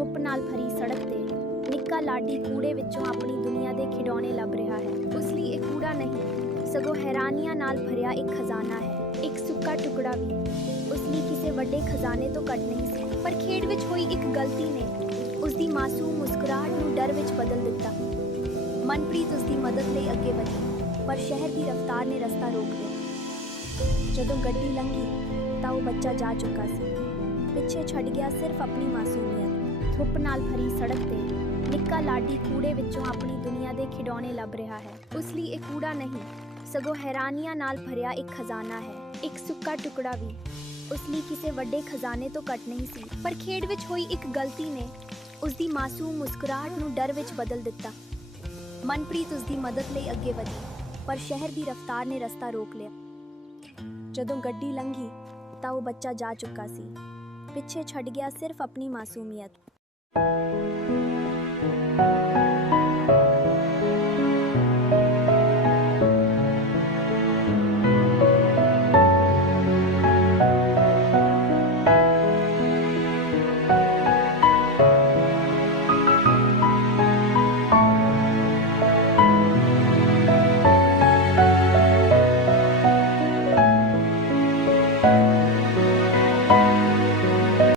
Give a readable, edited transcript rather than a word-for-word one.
ਧੁੱਪ ਨਾਲ ਭਰੀ ਸੜਕ ਤੇ ਨਿੱਕਾ ਲਾਡੀ ਕੂੜੇ ਵਿੱਚੋਂ ਆਪਣੀ ਦੁਨੀਆ ਦੇ ਖਿਡੌਣੇ ਲੱਭ ਰਿਹਾ ਹੈ। ਉਸ ਲਈ ਇਹ ਕੂੜਾ ਨਹੀਂ, ਸਗੋਂ ਹੈਰਾਨੀਆਂ ਨਾਲ ਭਰਿਆ ਇੱਕ ਖਜ਼ਾਨਾ ਹੈ। ਇੱਕ ਸੁੱਕਾ ਟੁਕੜਾ ਵੀ ਉਸ ਲਈ ਕਿਸੇ ਵੱਡੇ ਖਜ਼ਾਨੇ ਤੋਂ ਘੱਟ ਨਹੀਂ ਸੀ। ਪਰ ਖੇਡ ਵਿੱਚ ਹੋਈ ਇੱਕ ਗਲਤੀ ਨੇ ਉਸ ਦੀ ਮਾਸੂਮ ਮੁਸਕਰਾਹਟ ਨੂੰ ਡਰ ਵਿੱਚ ਬਦਲ ਦਿੱਤਾ। ਮਨਪ੍ਰੀਤ ਉਸ ਦੀ ਮਦਦ ਲਈ ਅੱਗੇ ਵਧੀ, ਪਰ ਸ਼ਹਿਰ ਦੀ ਰਫ਼ਤਾਰ ਨੇ ਰਸਤਾ ਰੋਕ ਲਿਆ। ਜਦੋਂ ਗੱਡੀ ਲੰਘੀ ਤਾਂ ਉਹ ਬੱਚਾ ਜਾ ਚੁੱਕਾ ਸੀ। ਪਿੱਛੇ ਛੱਡ ਗਿਆ ਸਿਰਫ ਆਪਣੀ ਮਾਸੂਮੀਅਤ। ਧੁੱਪ ਨਾਲ ਭਰੀ ਸੜਕ ਤੇ ਨਿੱਕਾ ਲਾਡੀ ਕੂੜੇ ਵਿੱਚੋਂ ਆਪਣੀ ਦੁਨੀਆ ਦੇ ਖਿਡੌਣੇ ਲੱਭ ਰਿਹਾ ਹੈ। ਉਸ ਲਈ ਇਹ ਕੂੜਾ ਨਹੀਂ, ਸਗੋਂ ਹੈਰਾਨੀਆਂ ਨਾਲ ਭਰਿਆ ਇੱਕ ਖਜ਼ਾਨਾ ਹੈ। ਇੱਕ ਸੁੱਕਾ ਟੁਕੜਾ ਵੀ ਉਸ ਲਈ ਕਿਸੇ ਵੱਡੇ ਖਜ਼ਾਨੇ ਤੋਂ ਘੱਟ ਨਹੀਂ ਸੀ। ਪਰ ਖੇਡ ਵਿੱਚ ਹੋਈ ਇੱਕ ਗਲਤੀ ਨੇ ਉਸ ਦੀ ਮਾਸੂਮ ਮੁਸਕਰਾਹਟ ਨੂੰ ਡਰ ਵਿੱਚ ਬਦਲ ਦਿੱਤਾ। ਮਨਪ੍ਰੀਤ ਉਸ ਦੀ ਮਦਦ ਲਈ ਅੱਗੇ ਵਧੀ, ਪਰ ਸ਼ਹਿਰ ਦੀ ਰਫ਼ਤਾਰ ਨੇ ਰਸਤਾ ਰੋਕ ਲਿਆ। ਜਦੋਂ ਗੱਡੀ ਲੰਘੀ ਤਾਂ ਉਹ ਬੱਚਾ ਜਾ ਚੁੱਕਾ ਸੀ। ਪਿੱਛੇ ਛੱਡ ਗਿਆ ਸਿਰਫ ਆਪਣੀ ਮਾਸੂਮੀਅਤ।